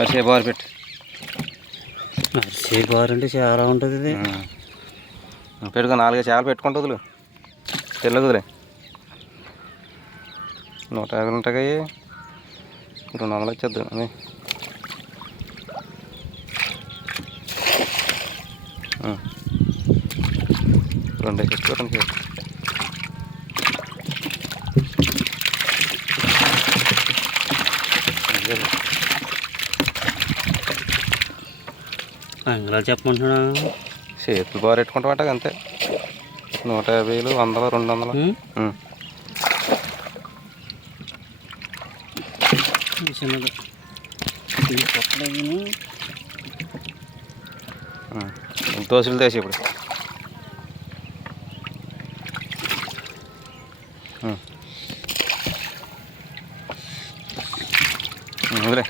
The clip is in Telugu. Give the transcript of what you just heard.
అరిసే బారు పెట్టి. అరిసే బారు అంటే చాలా ఉంటుంది ఇది. పెట్టుకో 4 చేపలు పెట్టుకుంటుందిలే, తెల్లగుదిలే. 150 ఉంటాయి, 200 వచ్చేద్దాం అది. రెండు చెట్టు 2 చేపలు. అంగళ చెప్పమంటున్నా. చేతులు బాగా పెట్టుకుంటామంట అంతే. 150, 100, 200. చిన్నది దోశలు తీసి ఇప్పుడు వదిలే.